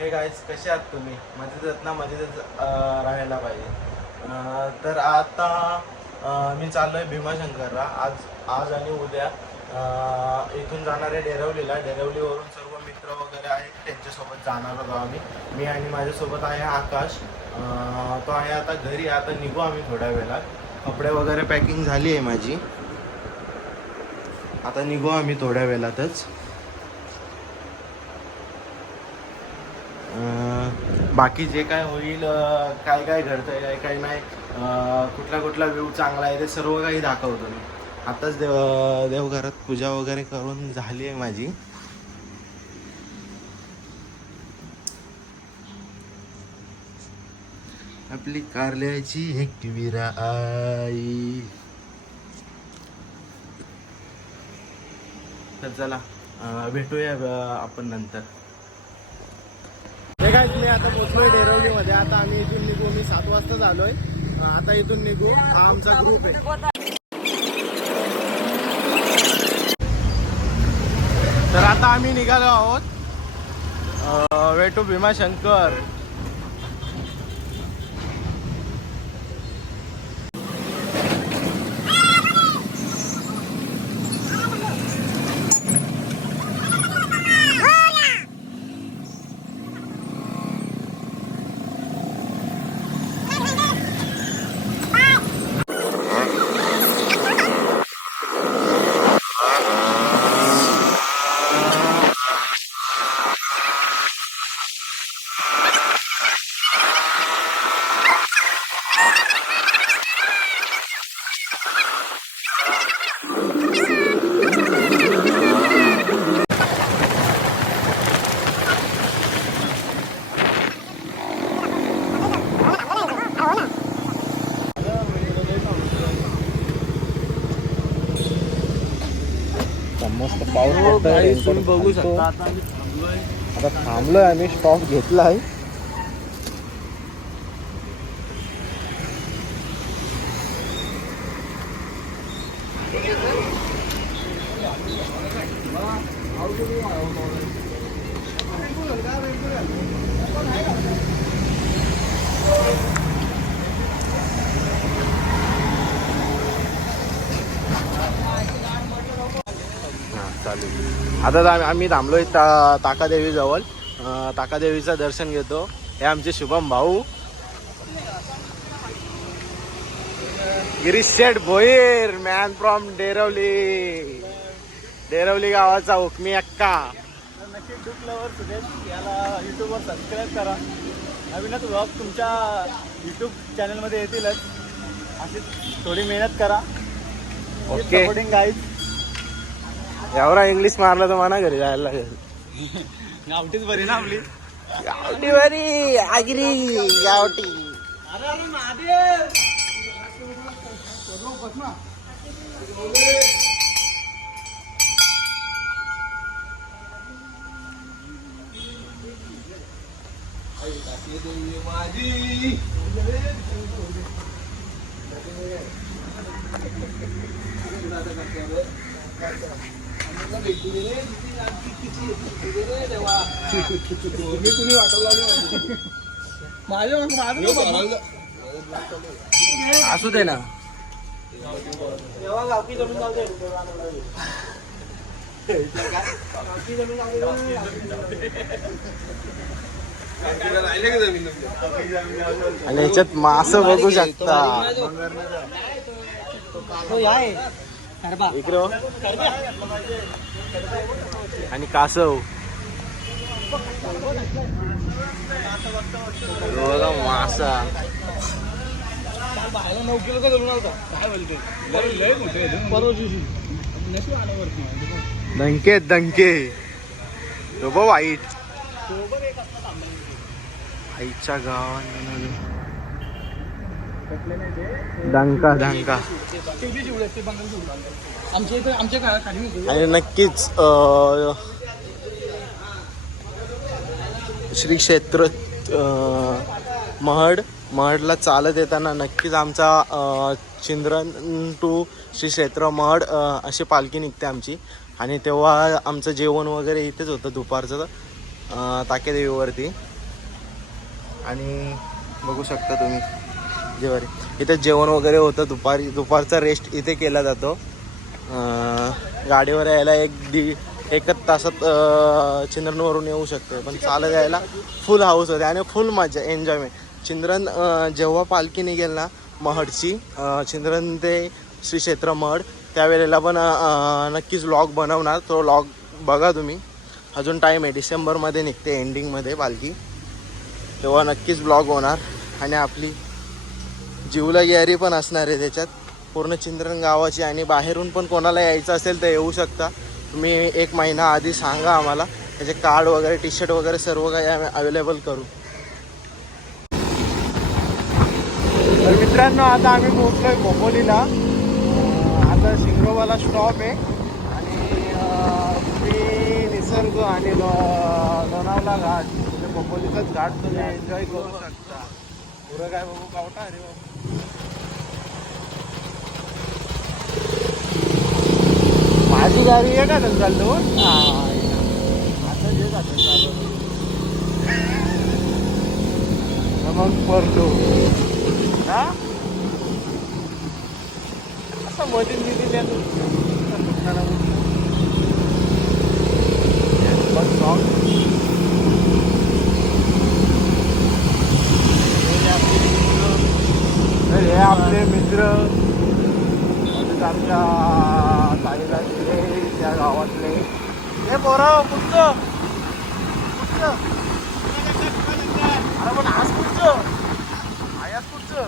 हे गाईज कसे आहात तुम्ही? मजेत ना? मजेतच राहायला पाहिजे. तर आता मी चाललो आहे भीमाशंकरला आज आणि उद्या. इथून जाणार आहे डेरवलीला. डेरवलीवरून सर्व मित्र वगैरे आहेत, त्यांच्यासोबत जाणार आहोत आम्ही. मी आणि माझ्यासोबत आहे आकाश. तो आहे आता घरी. आता निघू आम्ही थोड्या वेळात. कपडे वगैरे पॅकिंग झाली आहे माझी. आता निघू आम्ही थोड्या वेळातच. बाकी जे काय होईल, काय काय घडतंय, काय काय नाही, कुठला व्ह्यू चांगला आहे, ते सर्व काही दाखवतो मी. आताच देवघरात पूजा वगैरे करून झाली आहे माझी. आपली कारल्याची एकविरा आई. तर चला भेटूया आपण नंतर. हे काय, मी आता पोचलोय डेरवलीमध्ये. आता आम्ही इथून निघू. मी 7 वाजता झालोय. आता इथून निघू. हा आमचा ग्रुप आहे. तर आता आम्ही निघालो आहोत वे टू भीमाशंकर. मस्त पाऊस पडतोय. तुम्ही बघू शकता. आता थांबलोय आम्ही. स्टॉप घेतलाय. चालेल. आता आम्ही थांबलोय ताकादेवी जवळ. ताकादेवीचं दर्शन घेतो. हे आमचे शुभम भाऊ गिरीश शेठ भोईर, मॅन फ्रॉम डेरवली. डेरवली गावाचा हुकमी अक्का. नक्की डुक लवर सुदेश याला यूट्यूबवर सबस्क्राईब करा. नवीनच व्लॉग तुमच्या यूट्यूब चॅनलमध्ये येतीलच. अशी थोडी मेहनत करा. ओके. Supporting guide. एवढा इंग्लिश मारला तर म्हणा घरी जायला लागेल. गावठीच बरी ना आपली. गावठी बरी आगिरी गावठी. अरे महादेव. असू दे ना. आणि याच्यात मास बघू शकता. इकडे हो. आणि कासव बघा. मासा 9 किलोचा धरून आलता. काय बोलतोय दंके दंके. वाईट आईच्या गावात दंका दंका. आणि नक्कीच श्री क्षेत्र महडला चालत येताना नक्कीच आमचा चिंद्रन टू श्री क्षेत्र महड अशी पालखी निघते आमची. आणि तेव्हा आमचं जेवण वगैरे इथेच होतं दुपारचं. ताकेदेवीवरती. आणि बघू शकता तुम्ही जेवारी इथे जेवण वगैरे होतं. दुपारचा रेस्ट इथे केला जातो. गाडीवर यायला एकच तासात चिंद्रनवरून येऊ शकते, पण चालत यायला फुल हाऊस होते आणि फुल मजा एन्जॉयमेंट. चिंद्रन जेव्हा पालखी निघेल ना महडची, चिंद्रन ते श्री क्षेत्र महड, त्यावेळेला पण नक्कीच व्लॉग बनवणार. तो व्लॉग बघा तुम्ही. अजून टाईम आहे, डिसेंबरमध्ये निघते एंडिंगमध्ये पालखी, तेव्हा नक्कीच ब्लॉग होणार. आणि आपली जिवला गॅरी पण असणार आहे त्याच्यात पूर्ण चिंद्रन गावाची. आणि बाहेरून पण कोणाला यायचं असेल तर येऊ शकता तुम्ही. 1 महिना आधी सांगा आम्हाला, त्याचे कार्ड वगैरे टी शर्ट वगैरे सर्व काही आम्ही अवेलेबल करू. तर मित्रांनो आता आम्ही पोहोचलोय खोपोलीला. आता शिंगरोबाला स्टॉप आहे आणि तुम्ही निसर्ग आणि लोणावळा घाट म्हणजे खोपोलीचाच घाट तुम्ही एन्जॉय करू शकता. पुरं काय बघू कावटा अरे बाबा. माझी गाडी आहे का चालतो. आता जे जातं चालू मग पडतो ना असं मधील दिली हे आपले मित्र आमच्या ताईला दिले त्या गावातले. हे पोरं कुठचं कुठचं अरे पण आज कुठचं आज कुठचं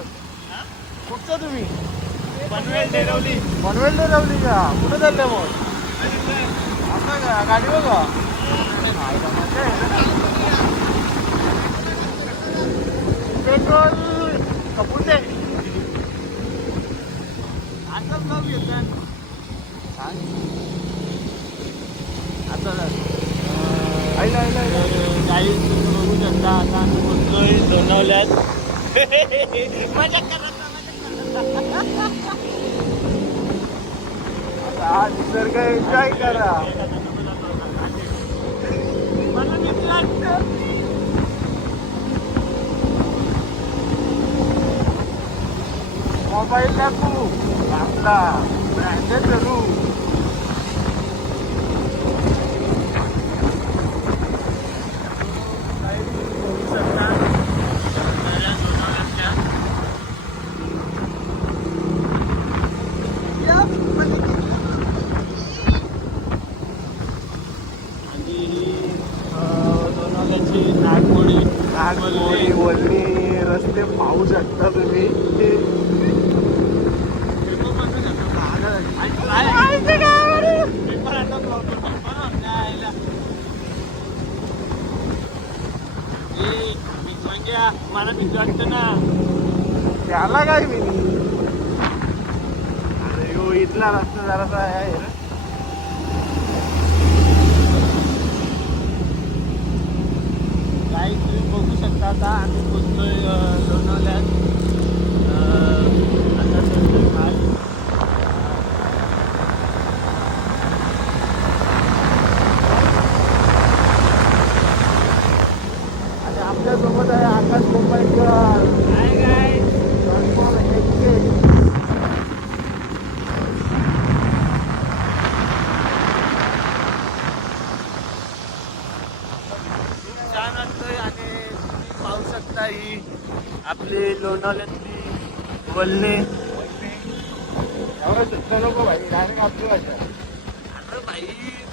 कुठचं तुम्ही पनवेल डेरवली का कुठं चाललं मग असं का गाडी बघा पेट्रोल कपूर आहे. काही बघू शकता. आता आम्ही बोलतोय लोणावल्यात. मजा करत आता निसर्ग एन्जॉय करा. मला मोबाईल दाखवू आपला ब्रँडेड करू. नागमोडी वल्ली रस्ते पाहू शकता तुम्ही. मला भीती वाटतं ना त्याला काय मी. अरे हो इथला रस्ता जरासा आहे ना. काही तुम्ही बघू शकता. आता आम्ही पोचतोय लोणावल्यात. आता सगळं घाट आणि आपल्यासोबत आहे आकाश मुंबईकर. काय छान वाटतंय. आणि तुम्ही पाहू शकता ही आपली लोणावल्यातली वल्ले. एवढं सुद्धा नको भाई डायरेक्ट आपली भाषा. अरे भाई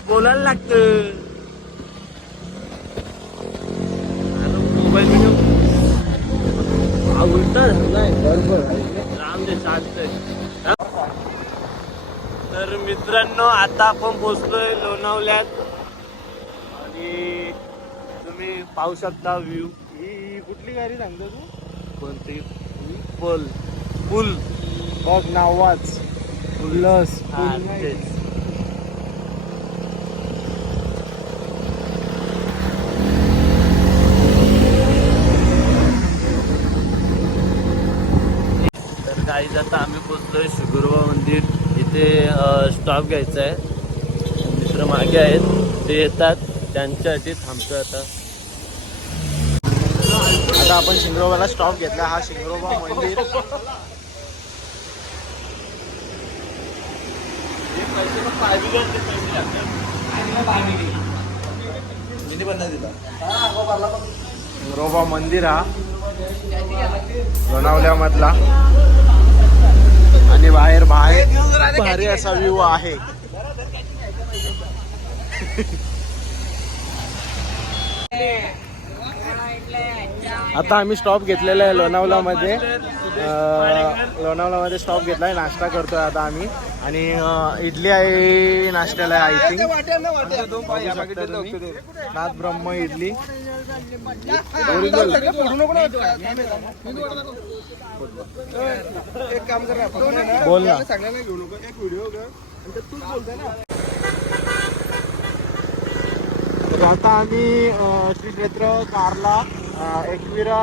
बोलायला लागतं. मोबाईल व्हिडिओ उलटा झालाय बरोबर राम जे सांगतंय. तर मित्रांनो आता आपण पोचलोय लोणावल्यात आणि तुम्ही पाहू शकता व्ह्यू. ही कुठली गाडी सांगतो तू कोणती पूल बघ नावाच उल्हास. तर काही आता आम्ही पोचलोय शुगुरबा मंदिर. इथे स्टॉप घ्यायचा आहे. मित्र मागे आहेत ते येतात त्यांच्यासाठी थांबतो आता. आता आपण शिंगरोबाला स्टॉप घेतला. हा शिंगरोबा मंदिर. शिंगरोबा मंदिर हा लोणावल्यामधला आणि बाहेर भारी असा व्ह्यू आहे. आता आम्ही स्टॉप घेतलेला आहे लोणावलामध्ये. लोणावलामध्ये स्टॉप घेतला आहे. नाश्ता करतोय आता आम्ही आणि इडली आहे नाश्त्याला आय थिंक. नाथ ब्रह्म इडली बोल ना. तर आता आम्ही श्री क्षेत्र कारला एकविरा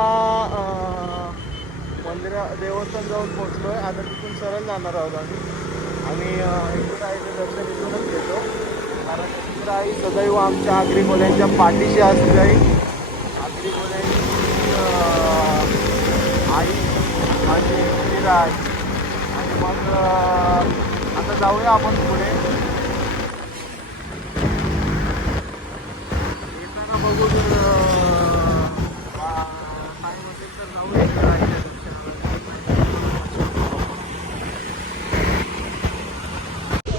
मंदिर देवस्थान जाऊन पोहोचलोय. आता तिथून सरळ जाणार आहोत आम्ही एकविरा आईचं दर्शन इथूनच घेतो. कारण एकविरा आई सदैव आमच्या आगरी कोल्यांच्या पाठीशी असते. आगरी कोल्यांची आई माझी एकविरा आई. आणि मग आता जाऊया आपण पुढे. येताना बघू टाईम असेल तर जाऊया दर्शनाला.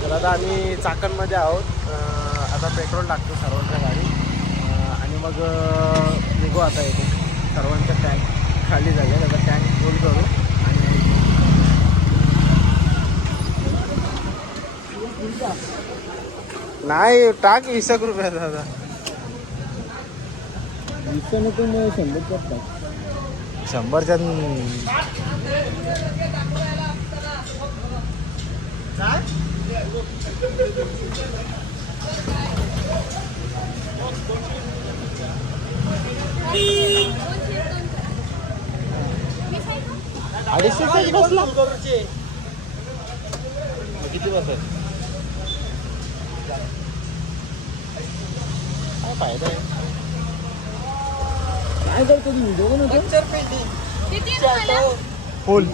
तर आता आम्ही चाकणमध्ये आहोत. आता पेट्रोल टाकतो सर्वांच्या गाडी आणि मग निघू आता इथे. सर्वांचा टँक खाली झाले. आता टँक फुल करू. नाही टाक 20 रुपये दादा. 20 नको मग 100 टाक. 100च्या अडीचशेच बसला. किती बसेल काय फायदा आहे. काय करतो तुम्ही दोघं फुल.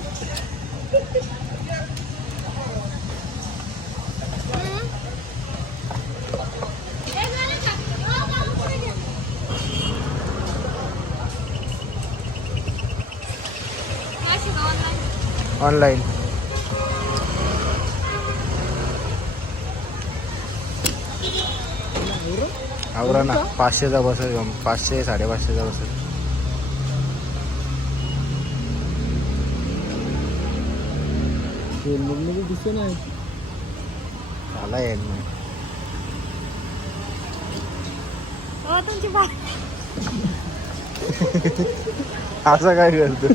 ऑनलाईन आवरा ना. 500चा बसेल. 500 550चा बसेल. दिसत नाही आला येईल नाही. असं काय करतो.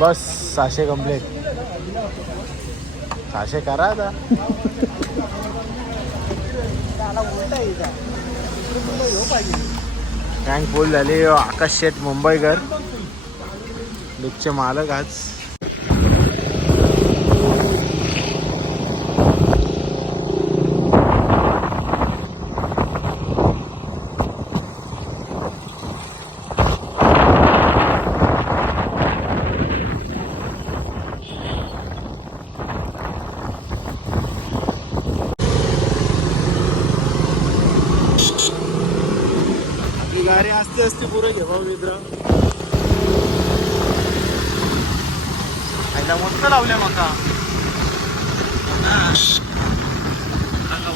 बस 600 कंप्लीट. 600 करा आता. टँक फुल झाली. आकाश शेठ मुंबईकर लुकचे मालक आज. गाडी असते असते पुरे घे भाऊ मित्र. आईला मस्त लावल्या मका.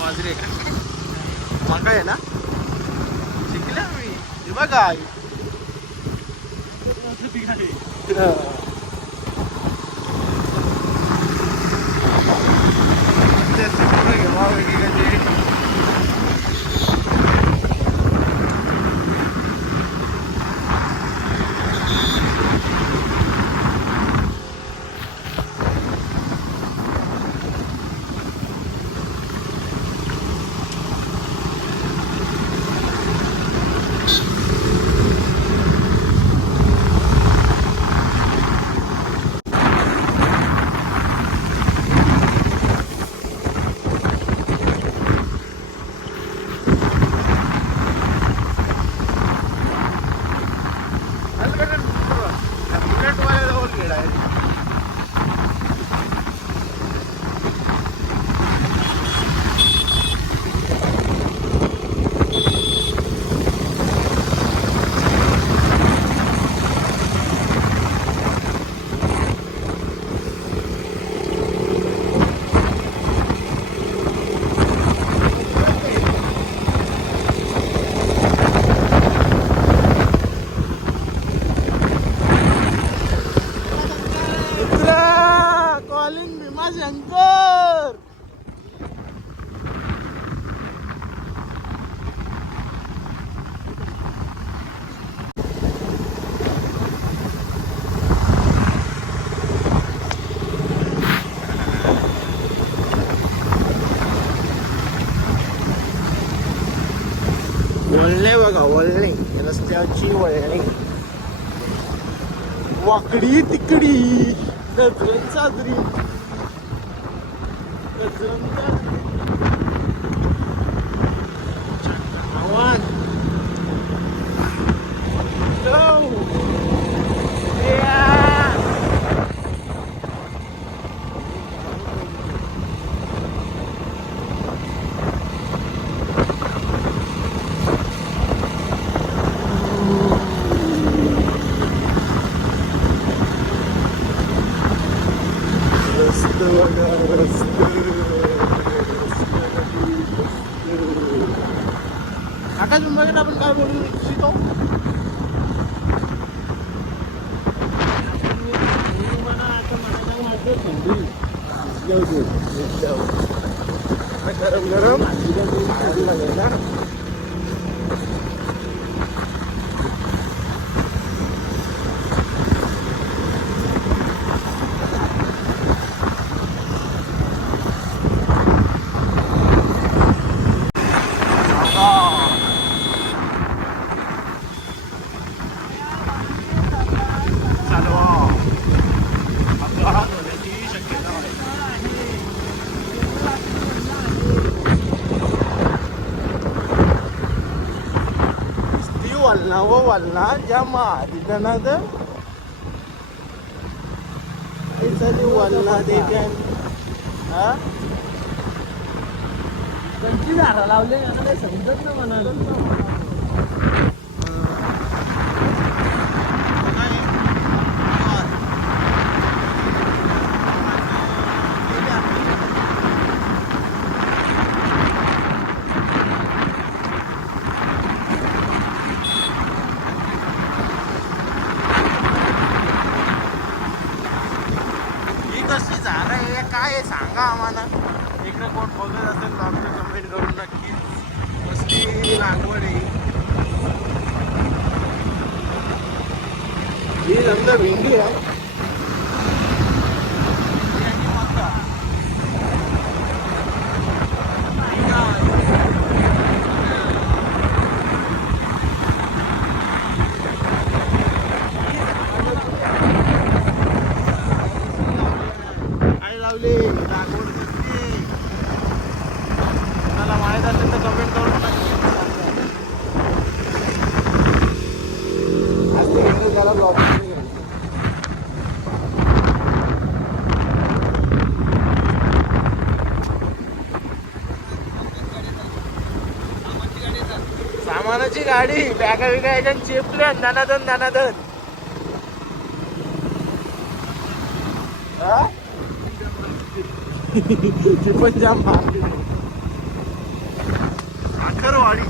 बाजरी का मका आहे ना. शिकल्या मी हे बघा आई. पुरे घे भाऊ भीमाशंकर. वळणे बघा, वळणे रस्त्याची वळणे, वाकडी तिकडी गजरन साजरी, गजरन साजरी आवाज आकाश मुंबईला आपण काय बोलू इच्छितो? गरम गरम वालना व वालना ज्या महादिनाद वालना दे कंची झाडं लावले आता काही समजत ना म्हणाल. कशी झाड आहे काय आहे सांगा आम्हाला. इकडे कोण बघत असेल तर आमच्या कमेंट करून नक्की. कसली लागवड आहे ही? नंतर भेंडी आहे. लागवड दिसते. मला माहित असेल तर कमेंट करून त्याला ब्लॉग सामानाची गाडी बॅगा बिगा याच्यात चेपल्या दानादन दानादन. ती पण जाम आकरवाडी.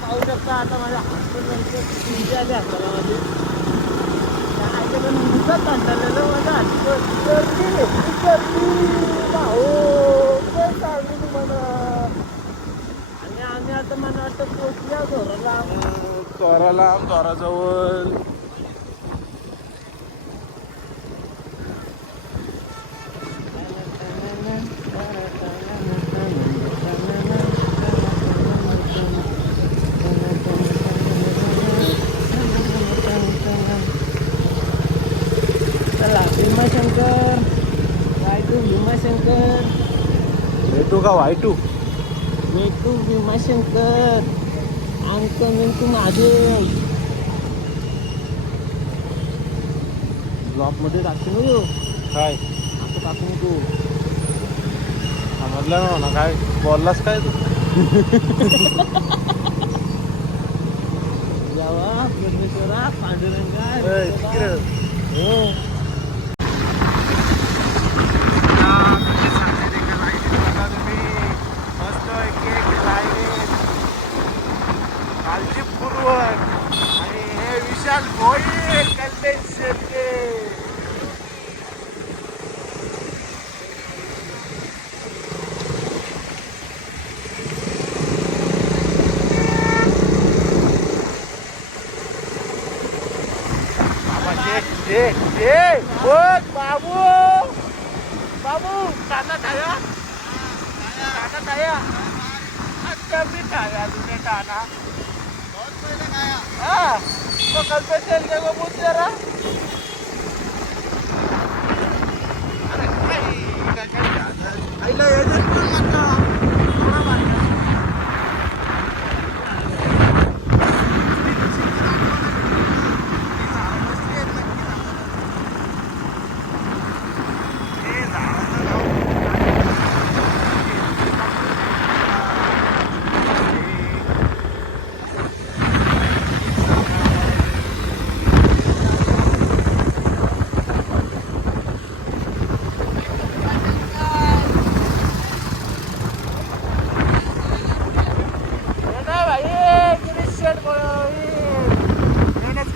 पाहू शकता आता माझ्या हॉस्पिटलमध्ये तीनशे आले हातामध्ये आणि आम्ही आता मला वाटतं पोचल्या चोराजवळ. भीमाशंकर वाय2 भीमाशंकर भेटू का वाय2 वेटू भीमाशंकर अंक मिंटू महादेव ब्लॉक मध्ये टाकते ना काय आपण असं टाकू नको. समजलं ना म्हणा, काय बोललास काय तू? देवा परमेश्वरा पांडुरंगा ए, तिकडे. हो. काळजीपूर्वक आणि हे विशाल भोई कल्लेश शेट्टे. बाबू बाबू काना खाया काना खाया कभी खाया तूने खाना हाँ तो कल पे चल के वो पूछ जरा अरे आईला याच्यात पण नका थोडा बारीक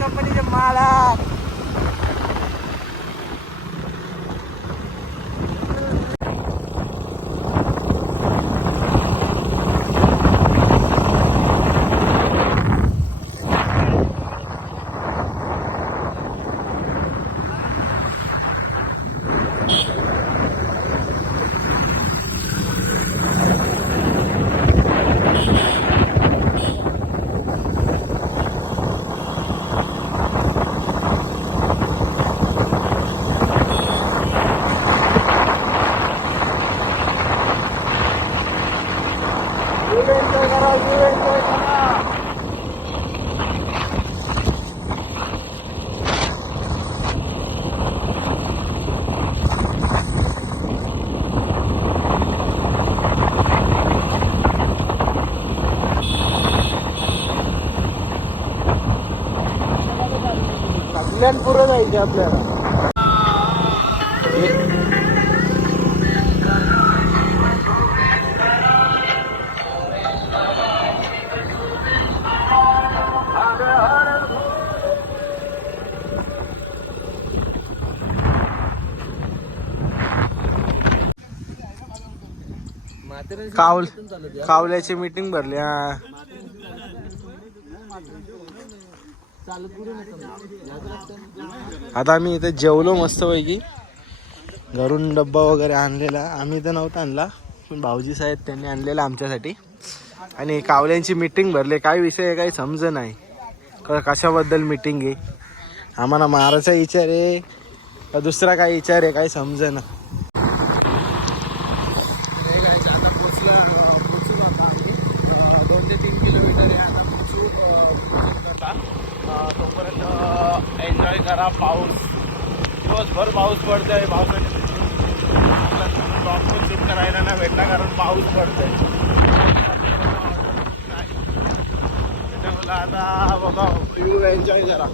कंपनीचे मालक पुरं जायचे आपल्याला. कावल्याची मीटिंग भरली. आता आम्ही इथे जेवलो मस्तपैकी. घरून डब्बा वगैरे आणलेला, आम्ही तर नव्हता आणला पण भाऊजी साहेब त्यांनी आणलेला आमच्यासाठी. आणि कावल्यांची मीटिंग भरले. काय विषय आहे काही समज नाही, कशाबद्दल मीटिंग आहे. आम्हाला मारायचा विचार आहे का दुसरा काय विचार आहे काही समज ना. आता पोचून आता आम्ही 2 ते 3 किलोमीटर आहे. आता पोचून आता तोपर्यंत एन्जॉय करा. पाऊस दिवसभर पाऊस पडतोय. पावसाने ब्लॉग पण शूट करायला नाही भेटला कारण पाऊस पडतोय. त्याच्यामुळे आता बघा व्ह्यू एन्जॉय करा.